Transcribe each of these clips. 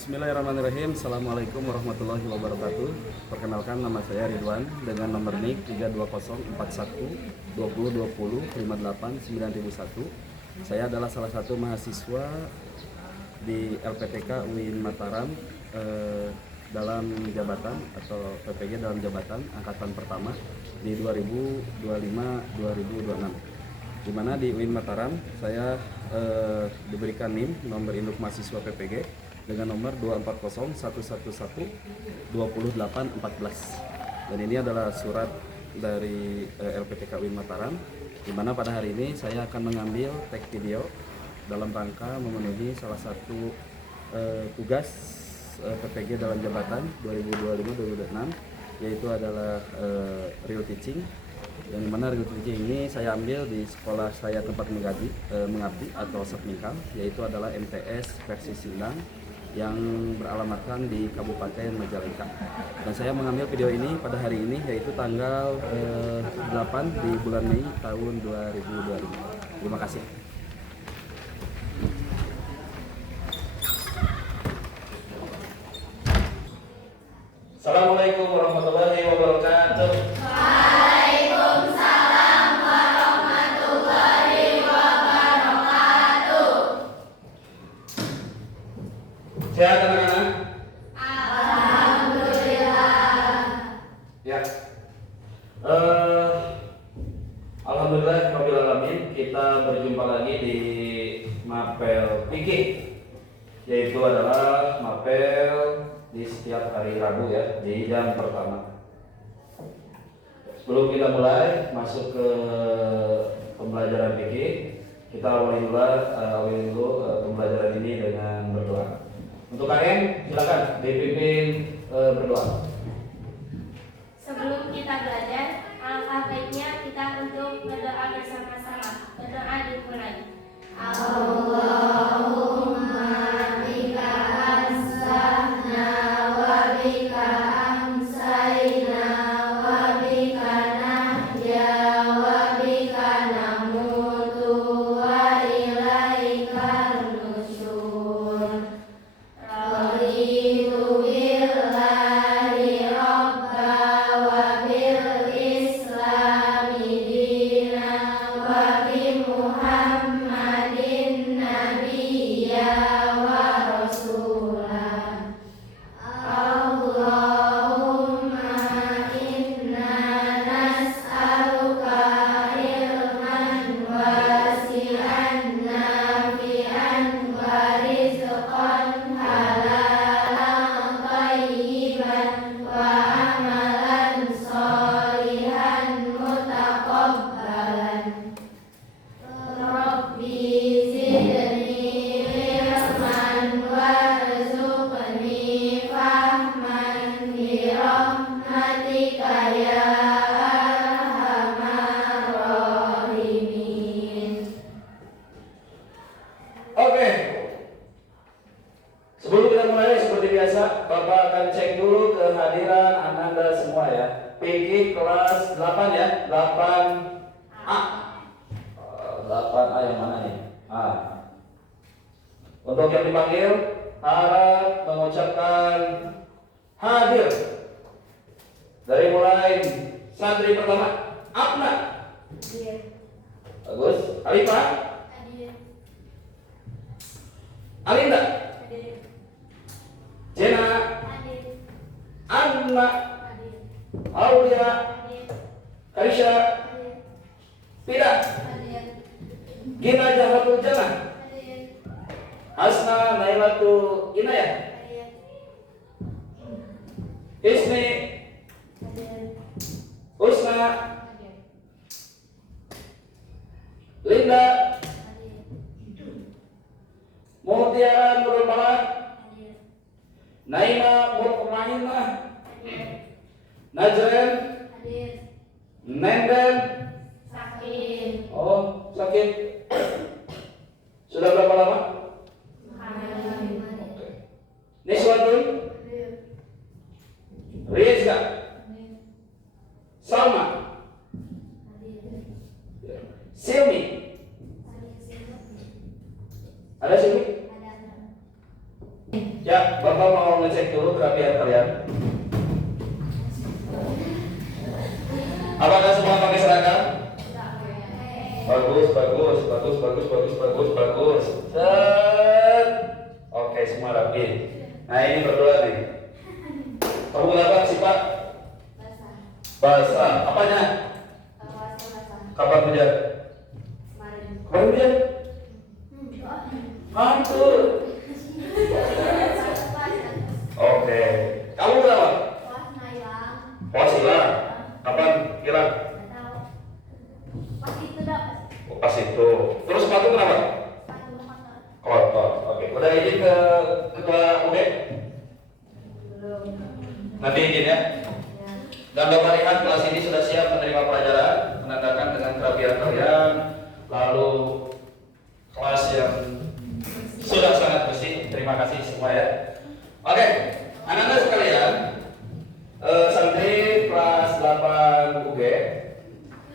Bismillahirrahmanirrahim. Assalamualaikum warahmatullahi wabarakatuh. Perkenalkan, nama saya Ridwan dengan nomor NIK 32041 Saya adalah salah satu mahasiswa di LPTK UIN Mataram dalam jabatan atau PPG dalam jabatan angkatan pertama di 2025-2026. Di mana di UIN Mataram saya diberikan NIM nomor induk mahasiswa PPG dengan nomor 24011128814. Dan ini adalah surat dari LPTK UIN Mataram, di mana pada hari ini saya akan mengambil tag video dalam rangka memenuhi salah satu tugas PPG dalam jabatan 2025-2026, yaitu adalah real teaching. Yang dimana real teaching ini saya ambil di sekolah saya tempat mengabdi atau Setmingkal, yaitu adalah MTS versi Sindang yang beralamatkan di Kabupaten Majalengka. Dan saya mengambil video ini pada hari ini, yaitu tanggal 8 di bulan Mei tahun 2025. Terima kasih. Assalamualaikum warahmatullahi wabarakatuh. Waalaikumsalam warahmatullahi wabarakatuh. Sehat anak-anak? Alhamdulillah. Ya. Alhamdulillah rabbil alamin, kita berjumpa lagi di Mapel Pikir, yaitu adalah mapel di setiap hari Rabu ya, di jam pertama. Sebelum kita mulai masuk ke pembelajaran fikih, kita awali dulu pembelajaran ini dengan berdoa. Untuk kalian silakan dipimpin berdoa. Sebelum kita belajar, alangkah baiknya kita untuk berdoa bersama-sama. Berdoa dimulai. Allahumma bika asbahna wa bika amsayna wa bika nahya wa bika namutu wa ilaikal nusyur. Raditu billahi rabba wa bil islami dina wa bi Muhammadin nabiyya wa rasulah. Allahumma inna nas'aluka ilman wasi'an nafi'an wa rizqan halalan thayyiban wa amalan sholihan mutaqabbalan. Rabbi zidni ilman warzuqni fahman bi rahmatika ya arhamar rahimin. Oke. Sebelum kita mulai, seperti biasa, Bapak akan cek dulu kehadiran Anda semua ya. PG kelas 8 ya, 8A. 8A yang mana nih? A. Untuk yang dipanggil, harap mengucapkan hadir. Dari mulai santri pertama, Apna. Bagus. Alifah, Alinda, Jena, Anna, Aulia, Karisha, Pida, Gina Jahatul Jannah, Hasna Nailatu Inayah, Isni, Usna, Linda, Mutiara Nurul Balad, Naima Mutmainah, Najren, Nenden. Sakit. Oh, sakit. Sudah berapa lama? Oke. Niswatun, Rizka, Salma, Silmi. Ada Silmi? Ya, Bapak mau ngecek dulu kerapian kalian. Apakah semua pakai seragam? Bagus, bagus, bagus, bagus, bagus, bagus, bagus. Set. Oke, semua rapi. Nah, ini berdua nih. Kamu apa sih, Pak? Basah. Apanya? Kapan hujan? Kemarin hujan? Mantul. Oke. Kamu berapa? Puas hilang. Kapan hilang? Pas itu. Terus sepatu kenapa? Kotor. Oke. Udah izin ke ketua UD? Nanti izin ya. Dan Bapak lihat kelas ini sudah siap menerima pelajaran, menandakan dengan kerapian kalian. Lalu kelas yang sudah sangat bersih. Terima kasih semua ya. Oke, anak-anak sekalian, santri kelas 8 UG.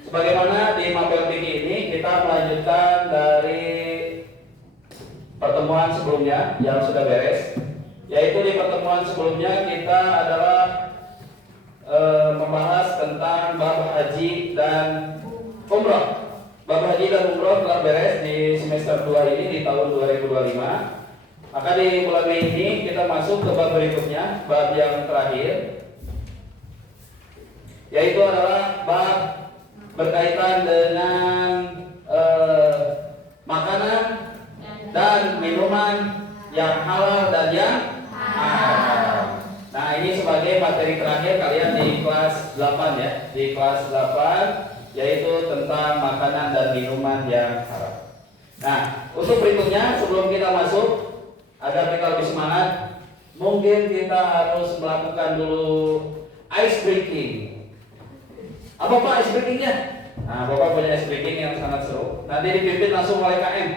Sebagaimana di mapel tinggi ini kita melanjutkan dari pertemuan sebelumnya yang sudah beres, yaitu di pertemuan sebelumnya kita adalah membahas tentang bab haji dan umroh. Bab haji dan umroh telah beres di semester 2 ini di tahun 2025. Maka di bulan Mei ini kita masuk ke bab berikutnya, bab yang terakhir, yaitu adalah bab berkaitan dengan makanan dan minuman yang halal dan yang haram. Nah, ini sebagai materi terakhir kalian di kelas 8 ya, di kelas 8, yaitu tentang makanan dan minuman yang haram. Nah, untuk berikutnya sebelum kita masuk, agar kita lebih semangat, mungkin kita harus melakukan dulu ice breaking. Apa Pak ice breakingnya? Nah, Bapak punya ice breaking yang sangat seru. Nanti dipimpin langsung oleh KM.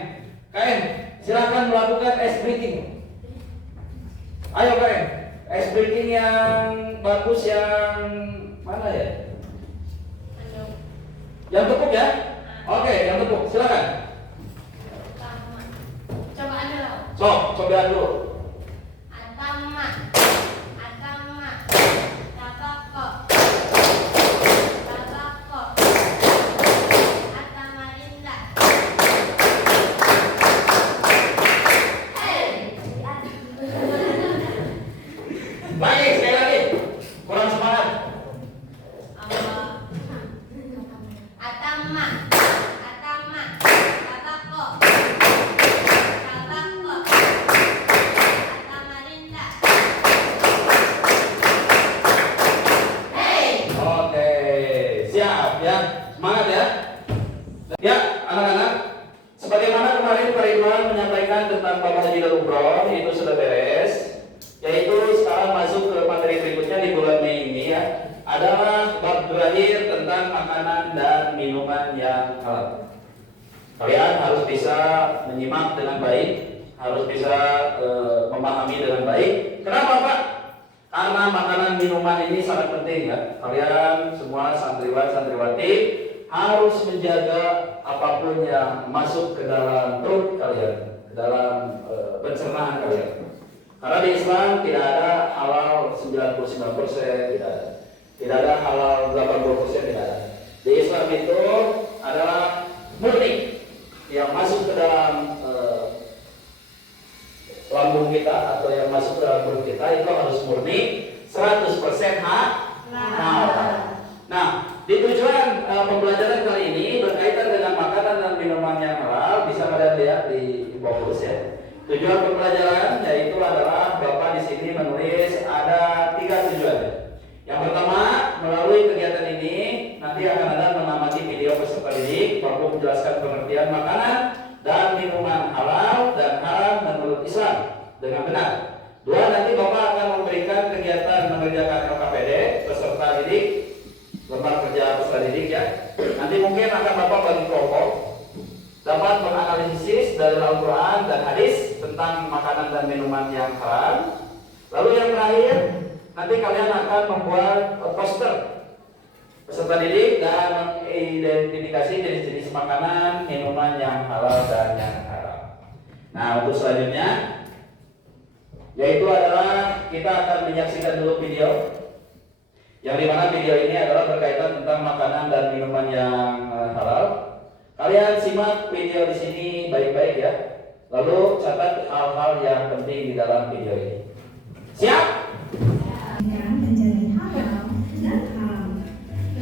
KM, silahkan melakukan ice breaking. Ayo KM, ice breaking yang bagus yang mana ya? Yang tepuk ya? Oke, yang tepuk, silakan. Coba dulu. Coba dulu. Atama, atama, tabako, tabako, atamarinda. Lagi, sekali lagi. Kurang semangat. Atama, atama, tabako, tabako, atamarinda. Oke, siap ya. Semangat ya. Ya, anak-anak. Sebagaimana kemarin Pak Ridwan menyampaikan tentang bab haji dan umroh, itu sudah beres. Yaitu sekarang masuk ke materi berikutnya di bulan Mei ini ya, adalah bab terakhir tentang makanan dan minuman yang halal. Kalian harus bisa menyimak dengan baik, harus bisa memahami dengan baik. Kenapa Pak? Karena makanan minuman ini sangat penting ya. Kalian semua santriwan santriwati harus menjaga apapun yang masuk ke dalam perut kalian, ke dalam pencernaan kalian. Karena di Islam tidak ada halal 99%, tidak ada. Tidak ada halal 80%, tidak ada. Di Islam itu adalah murni yang masuk ke dalam lambung kita atau yang masuk ke dalam perut kita itu harus murni 100% halal. Nah, di tujuan pembelajaran kali ini berkaitan dengan makanan dan minuman yang halal, bisa kalian lihat di bonus ya. Tujuan pembelajaran yaitu adalah Bapak di sini menulis ada 3 tujuan. Yang pertama, melalui kegiatan ini nanti akan ada mengamati video peserta didik mampu menjelaskan pengertian makanan dan minuman halal dan haram menurut Islam dengan benar. 2, nanti Bapak akan memberikan kegiatan mengerjakan LKPD peserta didik, lembar kerja peserta didik ya. Nanti mungkin akan Bapak bagi kelompok, dapat menganalisis dari Al-Quran dan hadis tentang makanan dan minuman yang haram. Lalu yang terakhir, nanti kalian akan membuat poster peserta didik dan mengidentifikasi jenis-jenis makanan, minuman yang halal dan yang haram. Nah, untuk selanjutnya, yaitu adalah kita akan menyaksikan dulu video yang dimana video ini adalah berkaitan tentang makanan dan minuman yang halal. Kalian simak video di sini baik-baik ya. Lalu catat hal-hal yang penting di dalam video ini. Siap? Menjadi halal dan haram.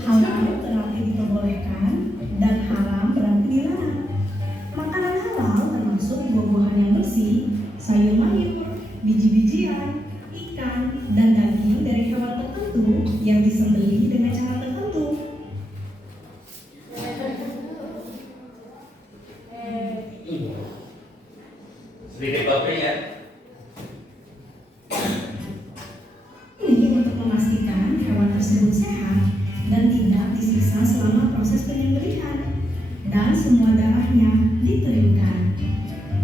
Halal berarti diperbolehkan dan haram berarti dilarang. Makanan halal termasuk buah-buahan yang bersih, sayur-mayur, biji-bijian, ikan, dan daging dari hewan tertentu yang disembelih dengan cara tertentu. Sedikit topping ya. Ini untuk memastikan hewan tersebut sehat dan tidak disiksa selama proses penyembelihan dan semua darahnya diterimkan.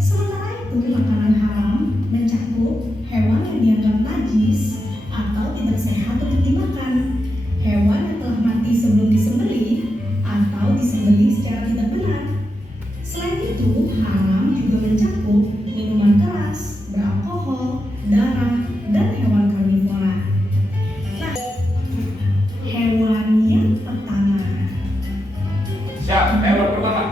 Sementara itu, makanan haram mencakup hewan yang dianggap najis atau tidak sehat untuk dimakan, hewan yang telah mati sebelum disembelih atau disembelih secara tidak benar. Selain itu, haram juga mencakup minuman keras, beralkohol, darah, dan hewan karnivora. Nah, hewan yang pertama. Siap, hewan pertama.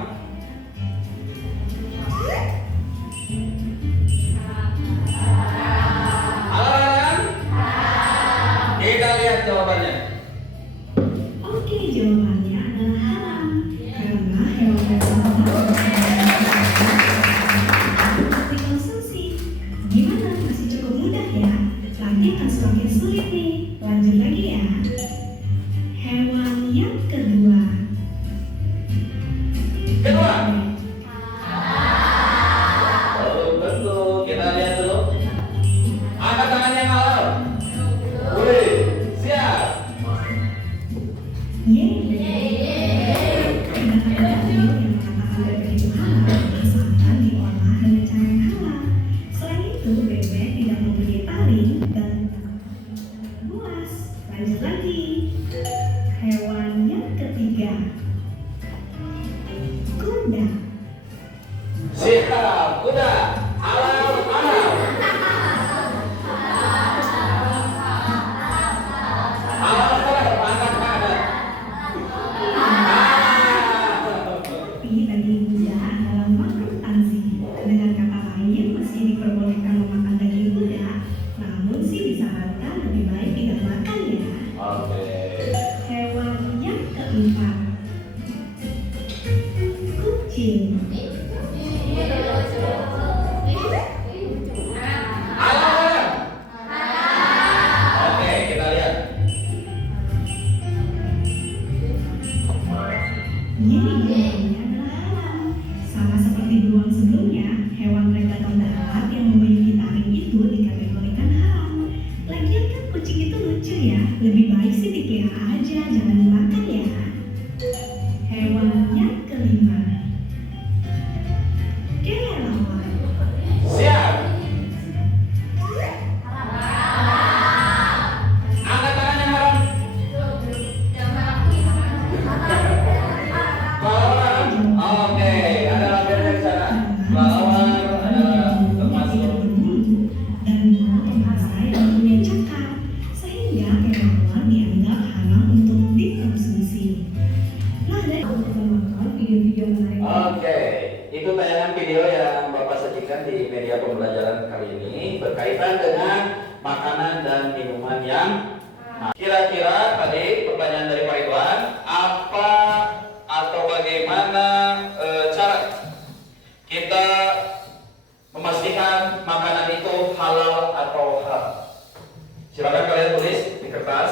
Halal kan? Kita lihat jawabannya. Oke, jawabannya adalah haram karena hewan-hewan dikonsumsi. Gimana? Masih cukup mudah ya? Nanti akan semakin sulit nih. Lanjut lagi ya. Hewan yang kedua. Kedua. Belum tentu. Kita lihat dulu. Angkat tangan yang halal. Boleh. Siap. Tindakan yang mengatakan bebek itu halal asalkan diolah dengan cara yang halal. Selain itu, bebek tidak mempunyai taring dan buas. Lanjut lagi. Hewan yang ketiga. Kuda. Siap. Kuda. Halal. Halal. Halal. Halal. Angkat tangan. Tapi daging kuda adalah makruh tanzih. Dengan kata lain, meski diperbolehkan memakan daging kuda, namun sih disarankan lebih baik tidak makan ya. Oke. Hewan yang keempat. Kucing. Halal. Oke, kita lihat. Jawabannya adalah halal. Sama seperti beruang sebelumnya, hewan predator darat yang memiliki taring itu dikategorikan haram. Lagian kan kucing itu lucu ya, lebih baik sih dipelihara aja, jangan dimakan ya. Hewan yang kelima. Kelelawar. Siap. Angkat tangan yang haram. Kelelawar. Oke, ada labelnya di sana. Kelelawar adalah termasuk. Dan bulu embasa yang punya cakar, sehingga kelelawar dianggap haram untuk dikonsumsi. Nah, dari untuk menonton video-video menarik. Oke, itu tayangan video yang Bapak sajikan di media pembelajaran kali ini berkaitan dengan makanan dan minuman yang kira-kira tadi pertanyaan dari Pak Ridwan, apa atau bagaimana cara kita memastikan makanan itu halal atau haram? Silakan kalian tulis di kertas.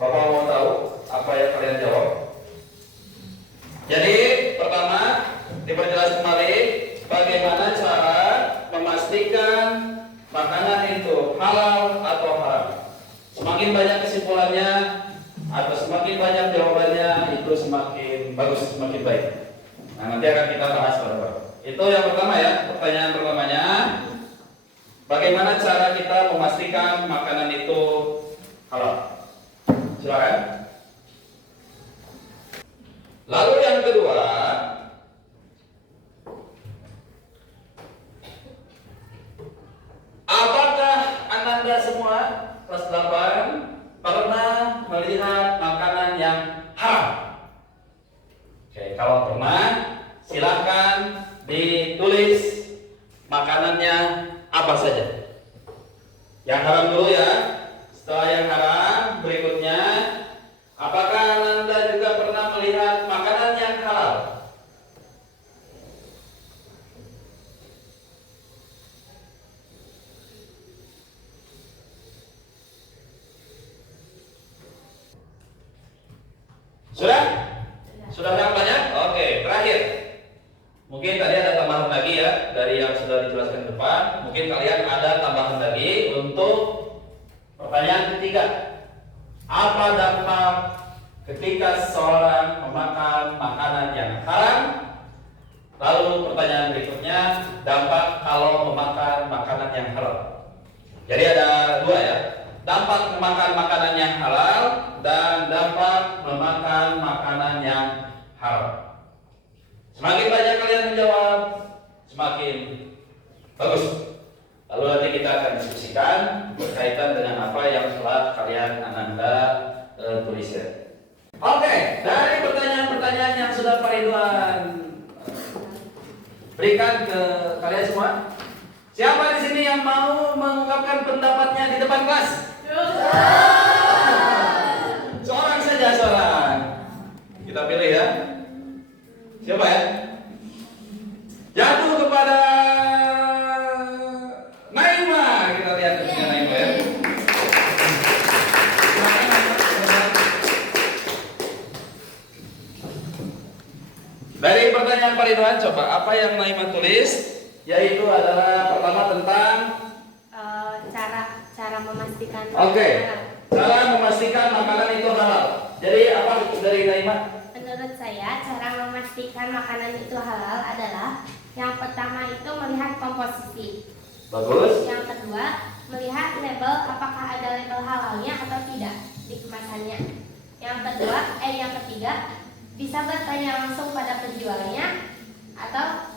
Bapak mau tahu apa yang kalian jawab. Jadi pertama diperjelas kembali bagaimana cara memastikan makanan itu halal atau haram. Semakin banyak kesimpulannya atau semakin banyak jawabannya itu semakin bagus, semakin baik. Nah, nanti akan kita bahas bareng-bareng. Itu yang pertama ya, pertanyaan pertamanya. Bagaimana cara kita memastikan makanan itu halal? Silakan. Lalu yang kedua, apakah Anda semua kelas 8 pernah melihat makanan yang haram? Oke, kalau pernah, silakan ditulis makanannya apa saja. Yang haram dulu ya. Setelah yang haram, berikutnya, apakah Anda juga pernah melihat makanan yang halal? Sudah? Sudah yang banyak? Oke, terakhir. Mungkin tadi ada tambahan lagi ya dari yang sudah dijelaskan ke depan. Mungkin kalian ada tambahan lagi untuk pertanyaan ketiga. Apa dampak ketika seseorang memakan makanan yang haram? Lalu pertanyaan berikutnya, dampak kalau memakan makanan yang halal. Jadi ada dua ya. Dampak memakan makanan yang halal dan dampak memakan makanan yang haram. Semakin banyak kalian menjawab, semakin bagus. Lalu nanti kita akan diskusikan berkaitan dengan apa yang telah kalian Ananda tuliskan. Oke, dari pertanyaan-pertanyaan yang sudah Pak Ridwan berikan ke kalian semua, siapa di sini yang mau mengungkapkan pendapatnya di depan kelas? Seorang saja, seorang. Kita pilih ya. Siapa ya? Jatuh kepada Naima. Kita lihat ketika Naima ya. Dari pertanyaan Pak Ridwan, coba apa yang Naima tulis? Yaitu adalah pertama tentang cara memastikan. Oke. Cara memastikan makanan itu halal. Jadi apa dari Naima? Menurut saya, cara memastikan makanan itu halal adalah yang pertama itu melihat komposisi. Bagus. Yang kedua, melihat label apakah ada label halalnya atau tidak di kemasannya. Yang ketiga, bisa bertanya langsung pada penjualnya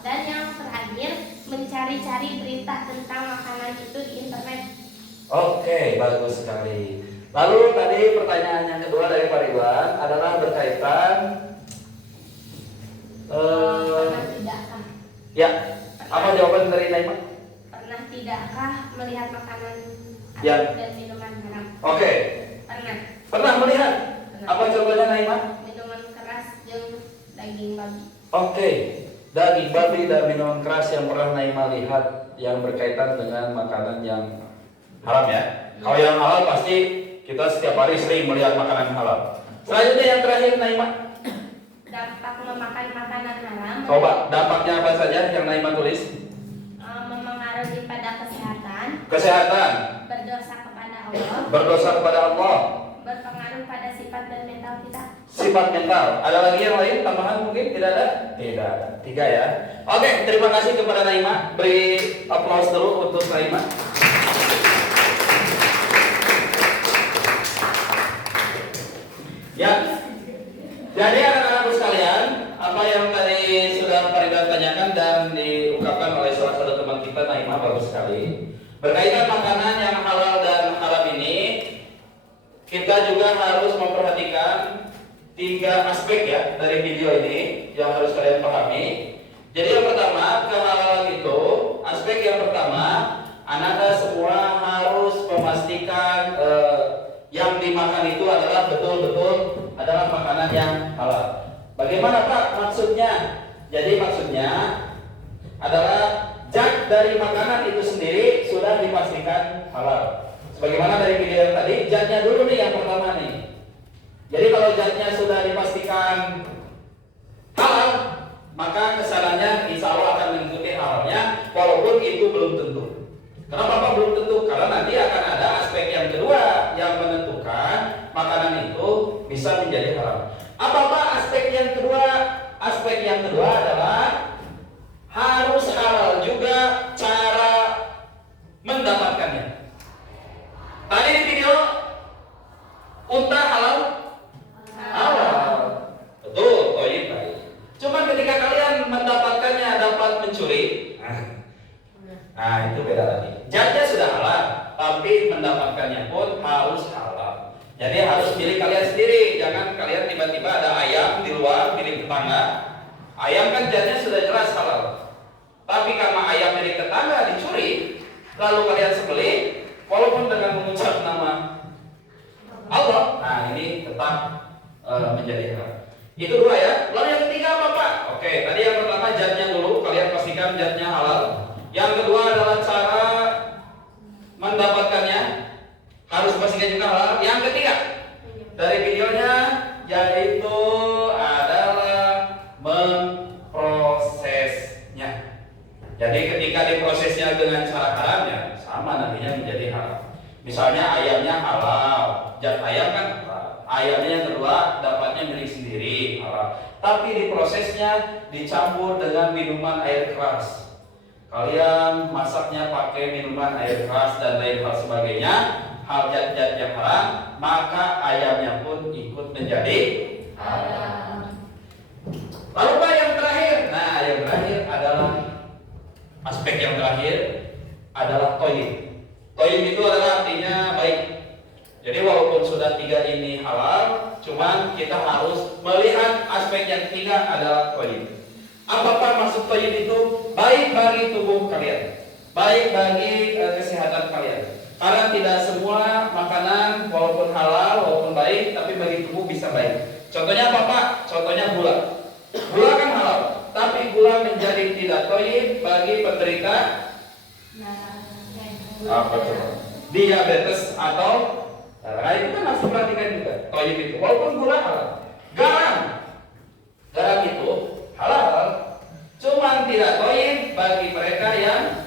dan yang terakhir, mencari-cari berita tentang makanan itu di internet. Oke, bagus sekali. Lalu tadi pertanyaan yang kedua dari Pak Ridwan adalah berkaitan Pernah tidakkah? Ya, apa jawaban dari Naima? Pernah tidakkah melihat makanan Ya. dan minuman haram? Oke. Pernah. Pernah melihat? Pernah. Apa jawabannya Naima? Minuman keras dan daging babi. Oke. Daging babi dan minuman keras yang pernah Naima lihat yang berkaitan dengan makanan yang haram ya. Kalau yang halal pasti kita setiap hari sering melihat makanan halal. Selanjutnya yang terakhir Naima. Dampak memakan makanan haram. Coba dampaknya apa saja yang Naima tulis? Memengaruhi pada kesehatan. Kesehatan. Berdosa kepada Allah. Berdosa kepada Allah. Berpengaruh pada sifat dan mental kita. Sifat mental. Ada lagi yang lain tambahan mungkin? Tidak ada? Tidak ada. 3 ya. Oke, terima kasih kepada Naima. Beri aplaus dulu untuk Naima. Ya. Jadi anak-anakku sekalian, apa yang tadi sudah Pak Ridwan tanyakan dan diungkapkan oleh salah satu teman kita Naima bagus sekali. Berkaitan makanan yang halal dan haram ini, kita juga harus memperhatikan 3 aspek ya dari video ini yang harus kalian pahami. Jadi yang pertama, kehalalan itu, aspek yang pertama, Anda semua harus memastikan yang dimakan itu adalah betul-betul adalah makanan yang halal. Bagaimana Pak maksudnya? Jadi maksudnya adalah zat dari makanan itu sendiri sudah dipastikan halal. Sebagaimana dari video yang tadi, zatnya dulu nih yang pertama nih. Jadi kalau zatnya sudah dipastikan halal, maka kesananya insya Allah akan mengikuti halalnya, walaupun itu belum tentu. Kenapa Pak belum tentu? Karena nanti akan ada aspek yang kedua yang menentukan makanan itu bisa menjadi haram. Apa Pak aspek yang kedua? Aspek yang kedua adalah harus halal juga cara mendapatkannya. Tadi di video unta halal? Halal. Betul, oh iya baik. Cuma ketika kalian mendapatkannya dapat mencuri, nah itu beda lagi. Zatnya sudah halal, tapi mendapatkannya pun harus halal. Jadi harus pilih kalian sendiri, jangan kalian tiba-tiba ada ayam di luar milik tetangga. Ayam kan jatnya sudah jelas halal, tapi karena ayam milik tetangga dicuri, lalu kalian sembelih, walaupun dengan mengucap nama Allah, nah ini tetap menjadi halal. Itu dua ya. Lalu yang ketiga apa Pak? Oke, tadi yang pertama jatnya dulu, kalian pastikan jatnya halal. Yang kedua adalah cara mendapatkannya, harus pastikan juga halal. Yang ketiga dari videonya yaitu adalah memprosesnya. Jadi ketika diprosesnya dengan cara haram ya sama nantinya menjadi haram. Misalnya ayamnya halal, zat ayam kan halal. Ayamnya yang kedua dapatnya milik sendiri halal. Tapi diprosesnya dicampur dengan minuman air keras. Kalian masaknya pakai minuman air keras dan lain hal sebagainya, hal zat-zat yang haram, maka ayamnya pun ikut menjadi haram. Lalu Pak yang terakhir, nah yang terakhir adalah aspek yang terakhir adalah toyib. Toyib itu adalah artinya baik. Jadi walaupun sudah tiga ini halal, cuman kita harus melihat aspek yang ketiga adalah toyib. Apakah maksud toyib itu? Baik bagi tubuh kalian, baik bagi kesehatan kalian. Karena tidak semua makanan walaupun halal, walaupun baik, tapi bagi tubuh bisa baik. Contohnya apa Pak? Contohnya gula. Gula kan halal, tapi gula menjadi tidak toyib bagi penderita apa coba? Diabetes atau nah itu kan harus perhatikan juga. Toyib itu walaupun gula halal. Garam itu halal, cuman tidak toyib bagi mereka yang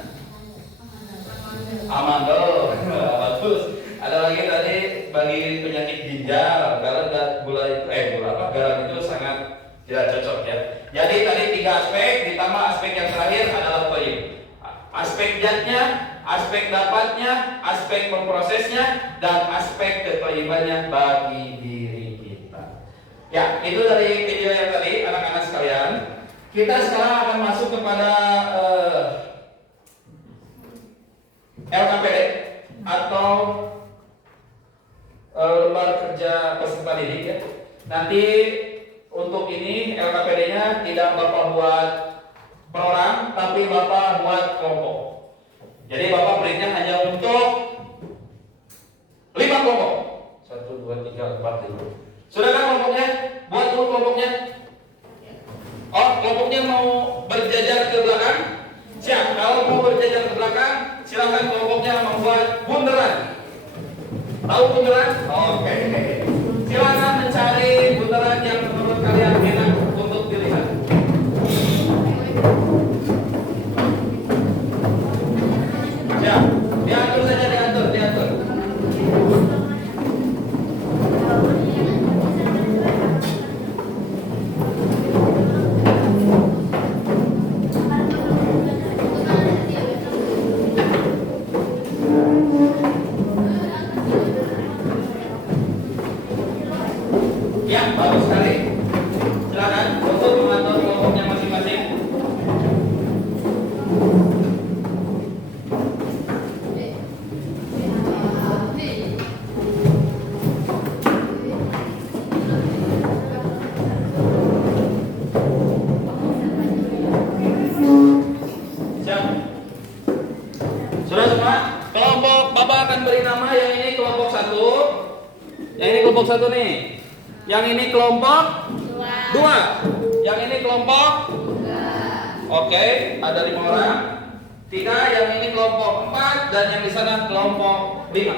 amandel. Bagus. Ada lagi tadi bagi penyakit ginjal, garam itu sangat tidak cocok ya. Jadi tadi tiga aspek ditambah aspek yang terakhir adalah toyib. Aspek zatnya, aspek dapatnya, aspek memprosesnya, dan aspek ketoyibannya bagi diri kita. Ya, itu dari video yang tadi anak-anak sekalian. Kita sekarang akan masuk kepada LKPD atau lembar kerja peserta didik ya. Nanti untuk ini LKPD-nya tidak Bapak buat per orang, tapi Bapak buat kelompok. Jadi Bapak berinya hanya untuk 5 kelompok. 1, 2, 3, 4, 5. Sudah kan kelompoknya? Buat dulu kelompoknya. Oh, kelompoknya mau berjajar ke belakang? Siap. Kalau mau berjajar ke belakang, silakan kelompoknya membuat bunderan. Tahu bunderan? Oke. Silakan mencari bunderan yang menurut kalian enak untuk dilihat. Ya, diatur saja, diatur. Ya, bagus sekali. Silakan untuk mengatur kelompoknya masing-masing. Sudah semua? Kelompok Bapak akan beri nama, yang ini kelompok 1. Yang ini kelompok 1 nih. Yang ini kelompok 2. Yang ini kelompok 3. Oke, ada 5 orang. 3, yang ini kelompok 4 dan yang di sana kelompok 5.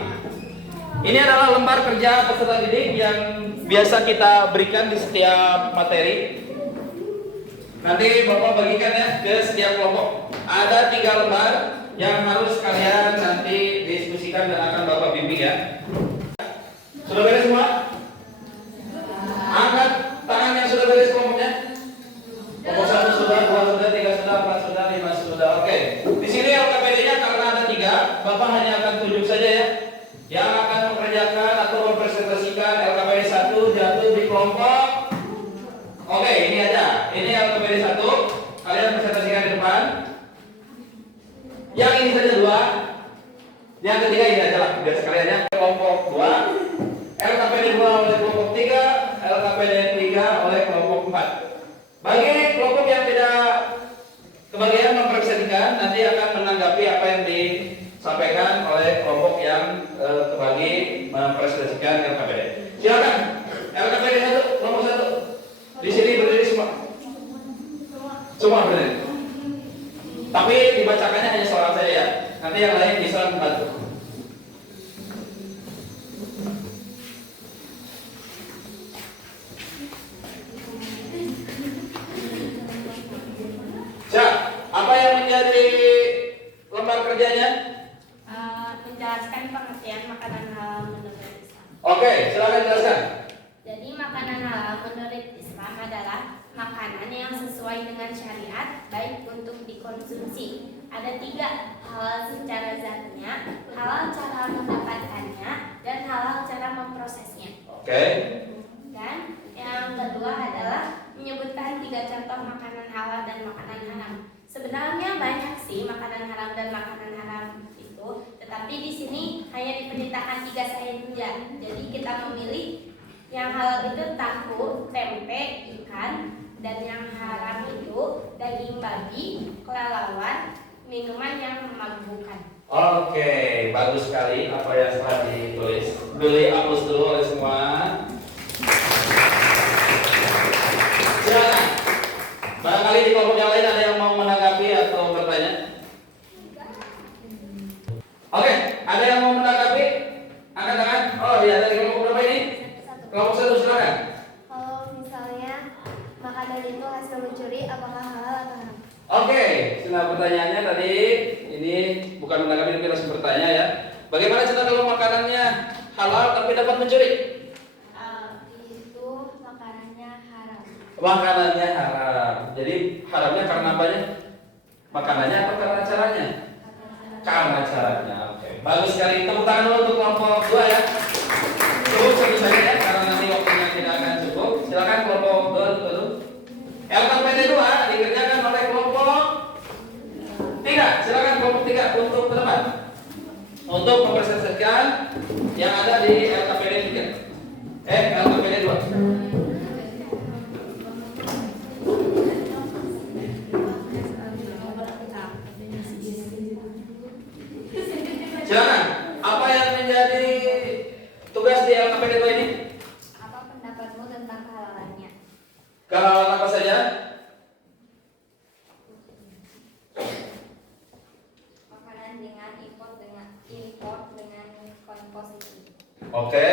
Ini adalah lembar kerja peserta didik yang biasa kita berikan di setiap materi. Nanti Bapak bagikan ya ke setiap kelompok. Ada 3 lembar yang harus kalian nanti diskusikan dan akan Bapak bimbing ya. Sudah beres semua? Angkat tangan yang sudah beres kelompoknya. Kelompok 1 sudah, 2 sudah, 3 sudah, 4 sudah, 5 sudah. Oke. Di sini LKPD-nya karena ada 3, Bapak hanya akan tunjuk saja ya. Yang akan mengerjakan atau mempresentasikan LKPD 1 jatuh di kelompok. Oke, ini aja. Ini LKPD 1. Kalian presentasikan di depan. Yang ini saja 2. Yang ketiga ini aja lah. biar sekalian ya. Kelompok 2, LKPD 2 oleh kelompok 3, LKPD 3 oleh kelompok 4. Bagi kelompok yang tidak kebagian mempresentasikan, nanti akan menanggapi apa yang disampaikan oleh kelompok yang kebagi mempresentasikan LKPD. Silakan, LKPD 1, kelompok 1. Di sini berdiri semua. Semua berdiri. Tapi dibacakannya hanya seorang saja ya. Nanti yang lain bisa membantu. Siap. Apa yang menjadi lembar kerjanya? Menjelaskan pengertian makanan halal menurut Islam. Oke, silakan jelaskan. Jadi makanan halal menurut Islam adalah makanan yang sesuai dengan syariat, baik untuk dikonsumsi. Ada 3, halal secara zatnya, halal cara mendapatkannya, dan halal cara memprosesnya. Oke. Dan yang kedua adalah menyebutkan 3 contoh makanan halal dan makanan haram. Sebenarnya banyak sih makanan halal dan makanan haram itu, tetapi di sini hanya diperintahkan 3 saja. Jadi kita memilih yang halal itu tahu, tempe, ikan, dan yang haram itu daging babi, kelelawar, minuman yang memabukkan. Oke, bagus sekali apa yang telah ditulis. Beli hapus dulu oleh semua. Silakan. Barangkali di kelompok yang lain ada yang mau menanggapi atau bertanya? Oke, ada yang mau menanggapi? Angkat tangan. Oh iya, dari kelompok berapa ini? Kelompok 1, silakan. Kalau misalnya makanan itu hasil mencuri, apakah halal atau haram? Oke, nah pertanyaannya tadi ini bukan menanggapi tapi langsung bertanya ya. Bagaimana cara kalau makanannya halal tapi dapat mencuri? Itu makanannya haram. Makanannya haram. Jadi haramnya karena apanya? Makanannya atau karena caranya? Karena caranya. Oke. Bagus sekali. Tepuk tangan dulu untuk kelompok 2 ya. Cukup satu saja ya, karena nanti waktunya tidak akan cukup. Silakan kelompok 2 dulu. LKPD 2 dikerjakan oleh kelompok 3. Silakan kelompok 3 untuk ke depan. Untuk mempresentasikan yang ada di LKPD 3. LKPD 2. Silakan. Apa yang menjadi tugas di LKPD 2 ini? Apa pendapatmu tentang kehalalannya? Kehalalan apa saja? Makanan dengan impor dengan komposisi. Oke.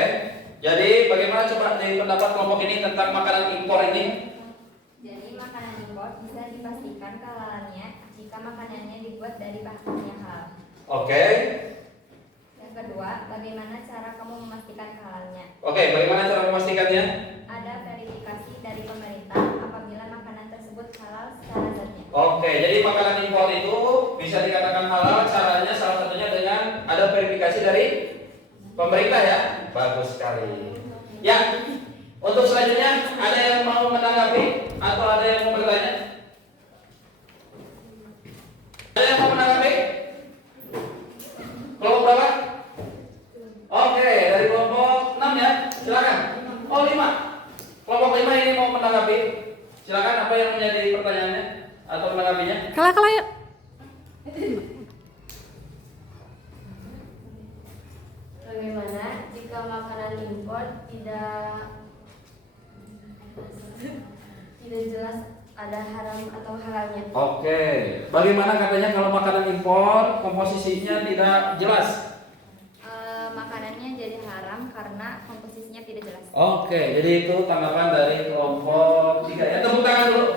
Jadi bagaimana coba dari pendapat kelompok ini tentang makanan impor ini? Jadi makanan impor bisa dipastikan kehalalannya jika makanannya dibuat dari bahan yang halal. Oke. Yang kedua, bagaimana cara kamu memastikan kehalalnya? Oke, bagaimana cara memastikannya? Ada verifikasi dari pemerintah apabila makanan tersebut halal secara zatnya. Oke, jadi makanan impor itu bisa dikatakan halal, caranya salah satunya dengan ada verifikasi dari pemerintah ya. Bagus sekali. Ya, untuk selanjutnya ada yang mau menanggapi atau ada yang mau bertanya? Ada yang mau menanggapi? Kelompok berapa? Oke, dari kelompok 6 ya, silakan. Oh 5. Kelompok 5 ini mau menanggapi. Silakan, apa yang menjadi pertanyaannya atau menanggapinya? Kalah yuk. Bagaimana jika makanan impor tidak jelas ada haram atau halalnya? Oke, bagaimana katanya kalau makanan impor komposisinya tidak jelas? Makanannya jadi haram karena komposisinya tidak jelas. Oke, jadi itu tanggapan dari kelompok 3 ya. Tepuk tangan dulu.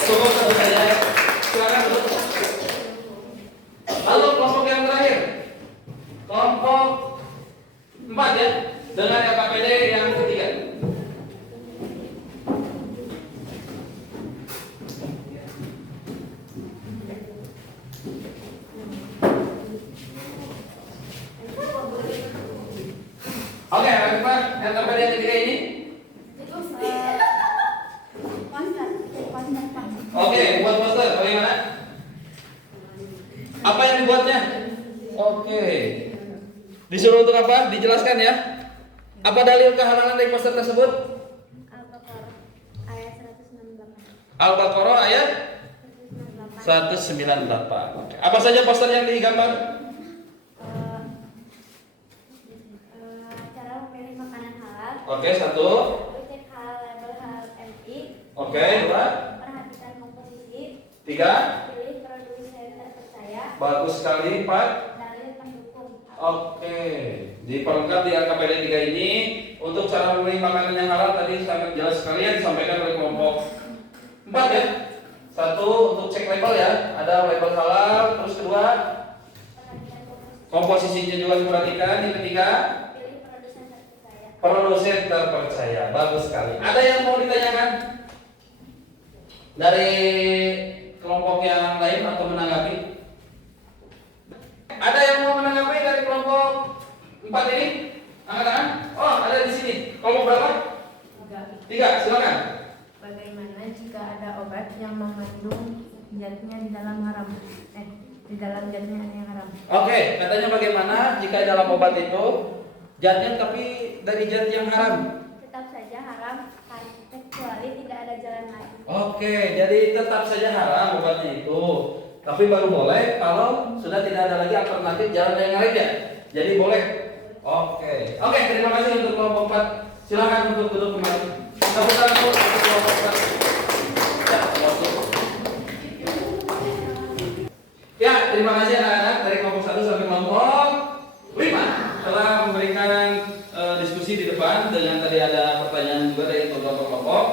Cukup satu saja ya. Silakan dulu. Lalu kelompok yang terakhir, kelompok 4 ya, dengan LKPD yang ketiga. Oke, LKPD yang ketiga ini. Oke, buat poster bagaimana? Apa yang dibuatnya? Oke. Disuruh untuk apa? Dijelaskan ya. Apa dalil kehalangan dari poster tersebut? Al-Baqarah ayat 198. Al-Baqarah ayat 198. Oke. Apa saja poster yang digambar? Cara memilih makanan halal. Oke, satu. Cek halal label halal MI. Oke, dua. Perhatikan komposisi. Tiga. Pilih produsen terpercaya. Bagus sekali. Empat. Dalil pendukung. Oke. Diperlengkap di LKPD 3 ini. Untuk cara memilih makanan yang halal tadi sangat jelas sekali yang disampaikan oleh kelompok 4 ya. Satu untuk cek label ya. Ada label halal. Terus kedua, Perhatikan komposisi. komposisinya juga diperhatikan. Yang ketiga, Pilih produsen terpercaya. produsen terpercaya. Bagus sekali. Ada yang mau ditanyakan dari kelompok yang lain atau menanggapi? Ada yang mau menanggapi dari kelompok 4 ini? Angkat tangan. Oh, ada di sini. Kelompok berapa? 3. Silakan. Bagaimana jika ada obat yang mengandung zatnya di dalam haram? Di dalam zatnya yang haram. Oke, katanya bagaimana jika dalam obat itu zatnya tapi dari zat yang haram? Tetap saja haram kecuali tidak ada jalan lain. Oke, jadi tetap saja haram obatnya itu. Tapi baru boleh kalau sudah tidak ada lagi alternatif jalan yang lain ya. Jadi boleh. Oke, terima kasih untuk kelompok 4. Silakan untuk duduk kembali. Tepuk tangan untuk kelompok 4. Ya, masuk. Ya, terima kasih anak-anak dari kelompok 1 sampai kelompok 5 telah memberikan diskusi di depan dengan tadi ada pertanyaan juga dari beberapa kelompok.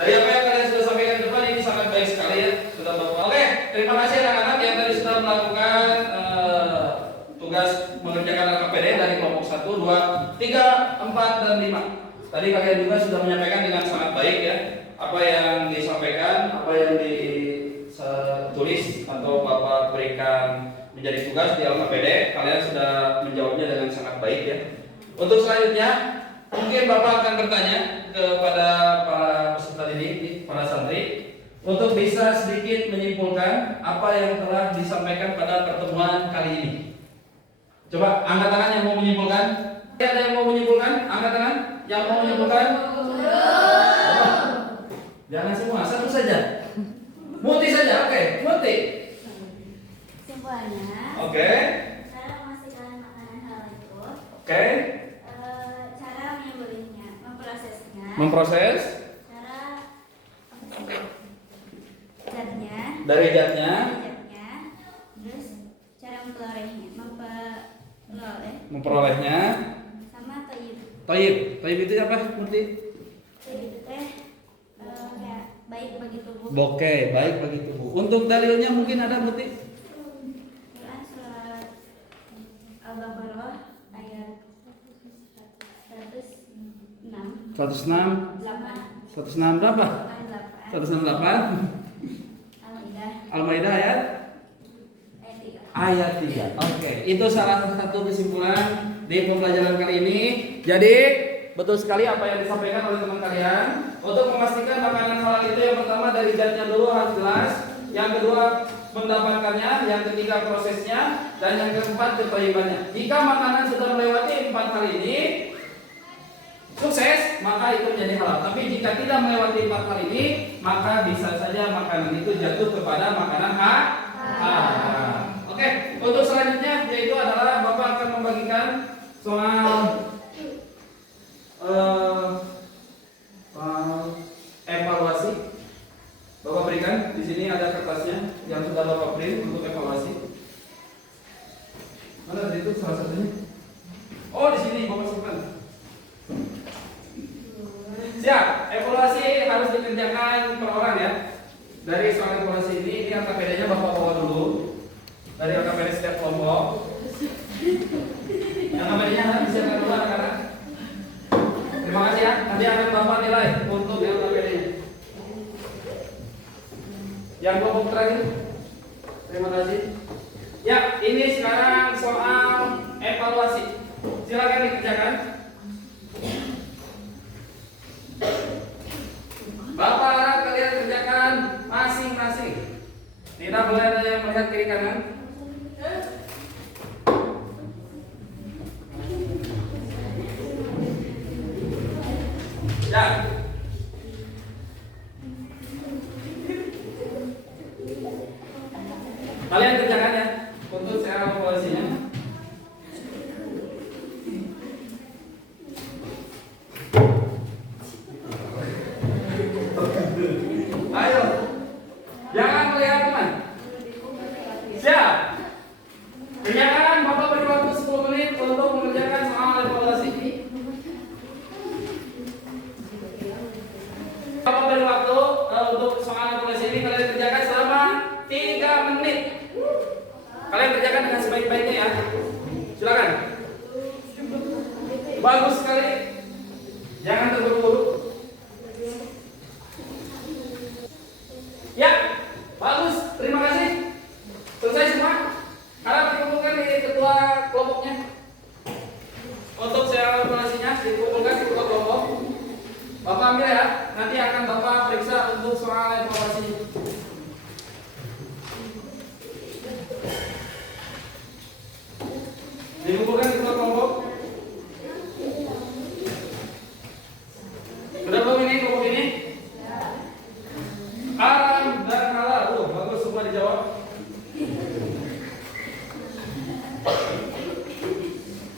Dari apa yang kalian sudah sampaikan di depan ini sangat baik sekali ya, sudah bagus. Oke, terima kasih anak-anak yang tadi sudah melakukan tugas mengerjakan LKPD dari kelompok 1, 2, 3, 4, dan 5. Tadi kalian juga sudah menyampaikan dengan sangat baik ya apa yang disampaikan, apa yang ditulis atau Bapak berikan menjadi tugas di LKPD. Kalian sudah menjawabnya dengan sangat baik ya. Untuk selanjutnya mungkin Bapak akan bertanya kepada para peserta didik, para santri, untuk bisa sedikit menyimpulkan apa yang telah disampaikan pada pertemuan kali ini. Coba angkat tangan yang mau menyimpulkan. Ada yang mau menyimpulkan? Angkat tangan yang mau menyimpulkan. Jangan semua, satu saja. Muti saja, oke. Muti. Kesimpulannya, Oke. cara memastikan makanan halal itu Oke. cara menyembelihnya, memprosesnya, Memproses cara zatnya, dari zatnya, terus cara memperolehnya. sama toyib. Toyib itu apa? Muti? Toyib itu kayak baik bagi tubuh. Oke, baik bagi tubuh. Untuk dalilnya mungkin ada Muti? Quran surat Al-Baqarah ayat 106 106 8 berapa? 8 168 Al-Maidah Al-Maidah ayat ayat 3. ayat 3. Oke, itu salah satu kesimpulan di pembelajaran kali ini. Jadi, betul sekali apa yang disampaikan oleh teman kalian. Untuk memastikan makanan halal itu yang pertama dari zatnya dulu harus jelas, yang kedua mendapatkannya, yang ketiga prosesnya, dan yang keempat ketoyibannya. Jika makanan sudah melewati 4 hal ini sukses, maka itu menjadi halal. Tapi jika tidak melewati 4 hal ini, maka bisa saja makanan itu jatuh kepada makanan haram. Oke, untuk selanjutnya yaitu adalah Bapak akan membagikan soal evaluasi. Bapak berikan di sini ada kertasnya yang sudah Bapak print untuk evaluasi. Mana tadi itu salah satunya? Oh, di sini Bapak simpan. Siap, evaluasi harus dikerjakan per orang ya. Dari soal evaluasi ini LKPD-nya Bapak bawa dulu. Dari LKPD setiap kelompok. LKPD-nya harus disiapkan dulu anak-anak. Terima kasih ya. Nanti akan Bapak nilai untuk LKPD-nya. Yang kelompok terakhir. Terima kasih. Ya, ini sekarang soal evaluasi. Silakan dikerjakan. Bapak harap kalian kerjakan masing-masing. Tidak boleh ada yang melihat kiri kanan. Siap. Kalian kerjakan ya untuk cara evaluasinya. Ayo, jangan melihat teman. Siap. Kerjakan, Bapak beri waktu 10 menit untuk mengerjakan soal evaluasi. Bapak beri waktu untuk soal evaluasi ini kalian kerjakan selama 3 menit. Kalian kerjakan dengan sebaik-baiknya ya. Silakan. Bagus sekali. Jangan terburu-buru. Ya, bagus. Terima kasih. Selesai semua. Harap dikumpulkan di ketua kelompoknya. Untuk saya evaluasinya dikumpulkan di ketua kelompok. Bapak ambil ya. Nanti akan Bapak periksa untuk soal evaluasi. Dikumpulkan di ketua kelompok. Sudah belum ini kelompok ini? Haram dan halal. Bagus semua dijawab.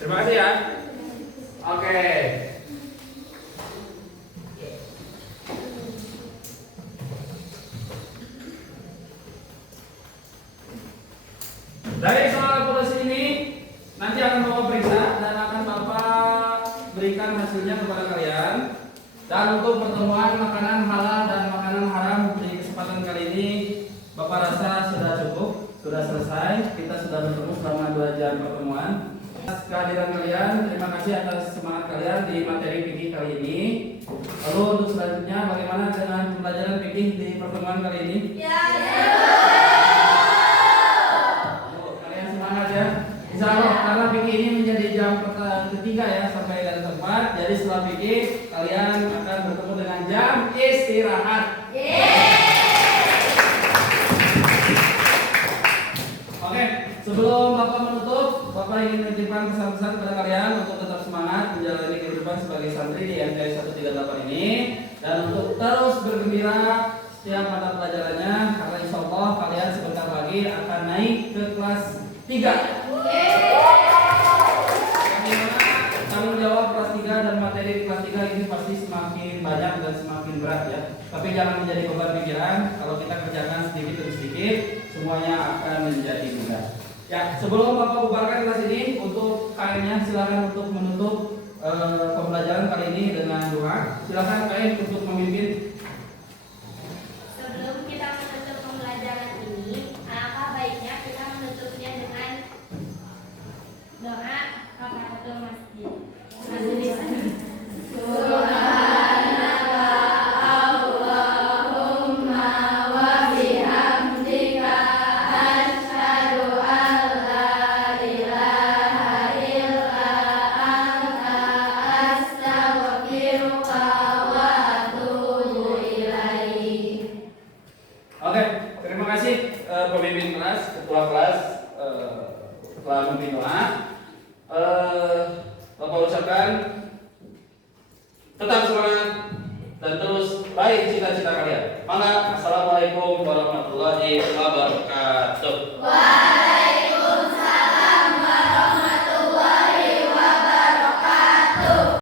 Terima kasih ya. Oke. Dari soal evaluasi ini nanti akan Bapak periksa dan akan Bapak berikan hasilnya kepada kalian. Dan untuk pertemuan makanan halal dan makanan haram di kesempatan kali ini, Bapak rasa sudah cukup, sudah selesai. Kita sudah bertemu selama 2 jam pertemuan. Atas kehadiran kalian, terima kasih atas semangat kalian di materi fikih kali ini. Lalu untuk selanjutnya, bagaimana dengan pembelajaran fikih di pertemuan kali ini? Kalian semangat ya. Insya Allah, karena fikih ini menjadi jam ketiga ya sampai jam 4. Jadi setelah fikih kalian akan bertemu dengan jam istirahat. Oke, sebelum Bapak menutup, Bapak ingin menitipkan pesan-pesan kepada kalian untuk tetap semangat menjalani kehidupan sebagai santri di MTS 138 ini dan untuk terus bergembira setiap mata pelajarannya karena insya Allah kalian sebentar lagi akan naik ke kelas 3. Tanggung jawab kelas 3 dan materi di kelas 3 ini pasti semakin banyak dan semakin berat ya. Tapi jangan menjadi beban pikiran. Kalau kita kerjakan sedikit demi sedikit, semuanya akan menjadi mudah. Ya, sebelum Bapak bubarkan kelas ini, untuk KM-nya silakan untuk menutup pembelajaran kali ini dengan doa. Silakan KM untuk memimpin